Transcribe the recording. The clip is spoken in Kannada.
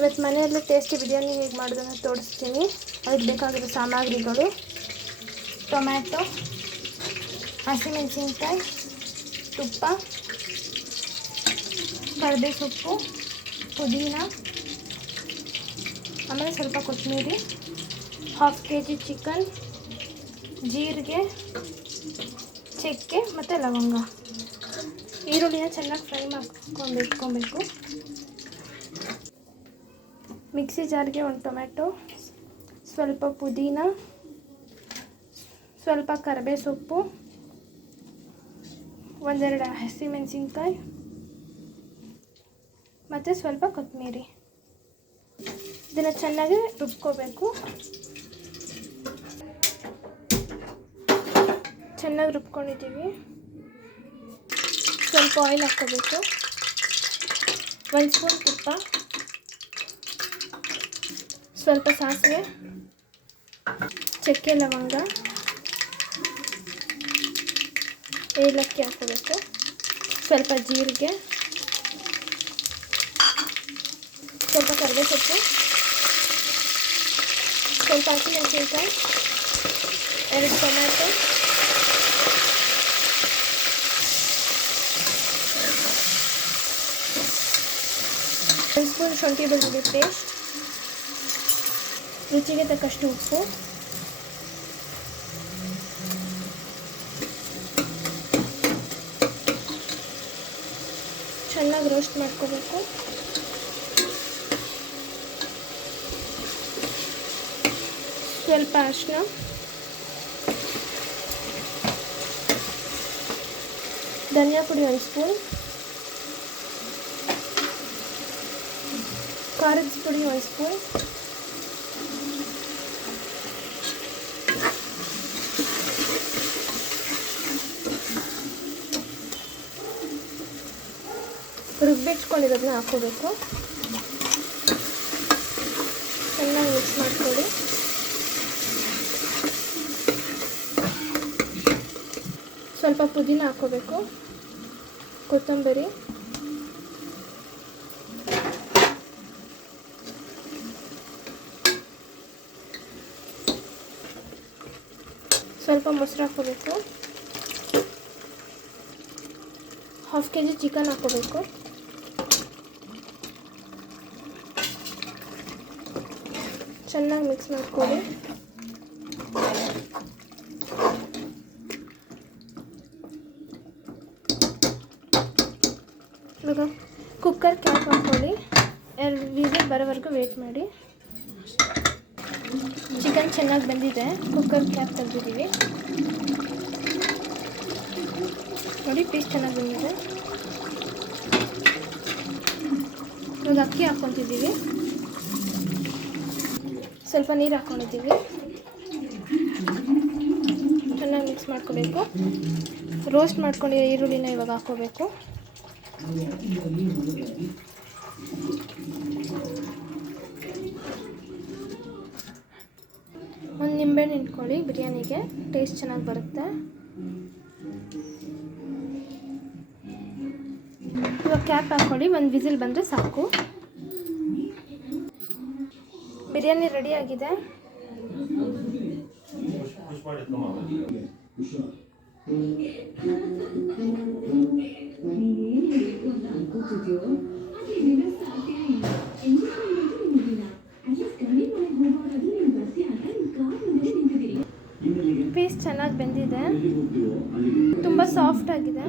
ಇವತ್ತು ಮನೆಯಲ್ಲಿ ಟೇಸ್ಟಿ ಬಿರಿಯಾನಿ ಹೇಗೆ ಮಾಡೋದನ್ನು ತೋರಿಸ್ತೀನಿ. ಅದಕ್ಕೆ ಬೇಕಾಗಿರೋ ಸಾಮಗ್ರಿಗಳು: ಟೊಮ್ಯಾಟೊ, ಹಸಿಮೆಣಸಿನ್ಕಾಯಿ, ತುಪ್ಪ, ಕರಿಬೇವು ಸೊಪ್ಪು, ಪುದೀನ, ಆಮೇಲೆ ಸ್ವಲ್ಪ ಕೊತ್ತಂಬರಿ, 1/2 kg ಚಿಕನ್, ಜೀರಿಗೆ, ಚಕ್ಕೆ ಮತ್ತು ಲವಂಗ. ಈರುಳ್ಳಿನ ಚೆನ್ನಾಗಿ ಫ್ರೈ ಮಾಡ್ಕೊಂಡು ಮಿಕ್ಸಿ ಜಾರ್ಗೆ ಒಂದು ಟೊಮ್ಯಾಟೊ, ಸ್ವಲ್ಪ ಪುದೀನ, ಸ್ವಲ್ಪ ಕರಿಬೇವು ಸೊಪ್ಪು, ಒಂದೆರಡು ಹಸಿಮೆಣಸಿನ್ಕಾಯಿ ಮತ್ತು ಸ್ವಲ್ಪ ಕೊತ್ತಂಬರಿ. ಇದನ್ನು ಚೆನ್ನಾಗಿ ರುಬ್ಕೋಬೇಕು. ಚೆನ್ನಾಗಿ ರುಬ್ಕೊಂಡಿದ್ದೀವಿ. ಸ್ವಲ್ಪ ಆಯಿಲ್ ಹಾಕ್ಕೋಬೇಕು, 1 ಸ್ಪೂನ್ ತುಪ್ಪ, ಸ್ವಲ್ಪ ಸಾಸಿವೆ, ಚಕ್ಕೆ ಲವಂಗ, ಏಲಕ್ಕಿ ಹಾಕ್ಕೋಬೇಕು, ಸ್ವಲ್ಪ ಜೀರಿಗೆ, ಸ್ವಲ್ಪ ಕರಿಬೇವು ಸೊಪ್ಪು, ಸ್ವಲ್ಪ ಹಸಿಮೆಣಸಿನ್ಕಾಯಿ, 2 ಟೊಮ್ಯಾಟೊ, ಒಂದು ಸ್ಪೂನ್ ಶುಂಠಿ ಬೆಳ್ಳುಳ್ಳಿ ಪೇಸ್ಟ್, ರುಚಿಗೆ ತಕ್ಕಷ್ಟು ಉಪ್ಪು, ಚೆನ್ನಾಗಿ ರೋಸ್ಟ್ ಮಾಡ್ಕೋಬೇಕು. ಸ್ವಲ್ಪ ಅರಿಶಿನ, ಧನಿಯಾ ಪುಡಿ 1 ಸ್ಪೂನ್, ಖಾರದ ಪುಡಿ 1 ಸ್ಪೂನ್, ರುಬ್ಬಿಟ್ಕೊಂಡಿರೋದನ್ನ ಹಾಕ್ಕೋಬೇಕು. ಚೆನ್ನಾಗಿ ಮಿಕ್ಸ್ ಮಾಡ್ಕೊಳ್ಳಿ. ಸ್ವಲ್ಪ ಪುದೀನ ಹಾಕ್ಕೋಬೇಕು, ಕೊತ್ತಂಬರಿ, ಸ್ವಲ್ಪ ಮೊಸರು ಹಾಕ್ಕೋಬೇಕು, 1/2 kg ಚಿಕನ್ ಹಾಕ್ಕೋಬೇಕು, ಚೆನ್ನಾಗಿ ಮಿಕ್ಸ್ ಮಾಡ್ಕೊಳ್ಳಿ. ಇವಾಗ ಕುಕ್ಕರ್ ಕ್ಯಾಪ್ ಹಾಕ್ಕೊಳ್ಳಿ. 2 ವಿಸಿಲ್ ಬರೋವರೆಗೂ ವೇಟ್ ಮಾಡಿ. ಚಿಕನ್ ಚೆನ್ನಾಗಿ ಬೆಂದಿದೆ. ಕುಕ್ಕರ್ ಕ್ಯಾಪ್ ತೆಗೆದಿದ್ದೀವಿ. ನೋಡಿ, ಪೀಸ್ ಚೆನ್ನಾಗಿ ಬಂದಿದೆ. ಇವಾಗ ಅಕ್ಕಿ ಹಾಕ್ಕೊತಿದ್ದೀವಿ. ಸ್ವಲ್ಪ ನೀರು ಹಾಕ್ಕೊಂಡಿದ್ದೀವಿ. ಚೆನ್ನಾಗಿ ಮಿಕ್ಸ್ ಮಾಡ್ಕೋಬೇಕು. ರೋಸ್ಟ್ ಮಾಡ್ಕೊಂಡಿರೋ ಈರುಳ್ಳಿನ ಇವಾಗ ಹಾಕ್ಕೋಬೇಕು. ಒಂದು ನಿಂಬೆಹಣ್ಣು ಇಟ್ಕೊಳ್ಳಿ, ಬಿರಿಯಾನಿಗೆ ಟೇಸ್ಟ್ ಚೆನ್ನಾಗಿ ಬರುತ್ತೆ. ಇವಾಗ ಕ್ಯಾಪ್ ಹಾಕ್ಕೊಳ್ಳಿ. 1 ವಿಸಿಲ್ ಬಂದರೆ ಸಾಕು. ಬಿರಿಯಾನಿ ರೆಡಿಯಾಗಿದೆ. ಪೀಸ್ ಚೆನ್ನಾಗಿ ಬೆಂದಿದೆ, ತುಂಬ ಸಾಫ್ಟ್ ಆಗಿದೆ.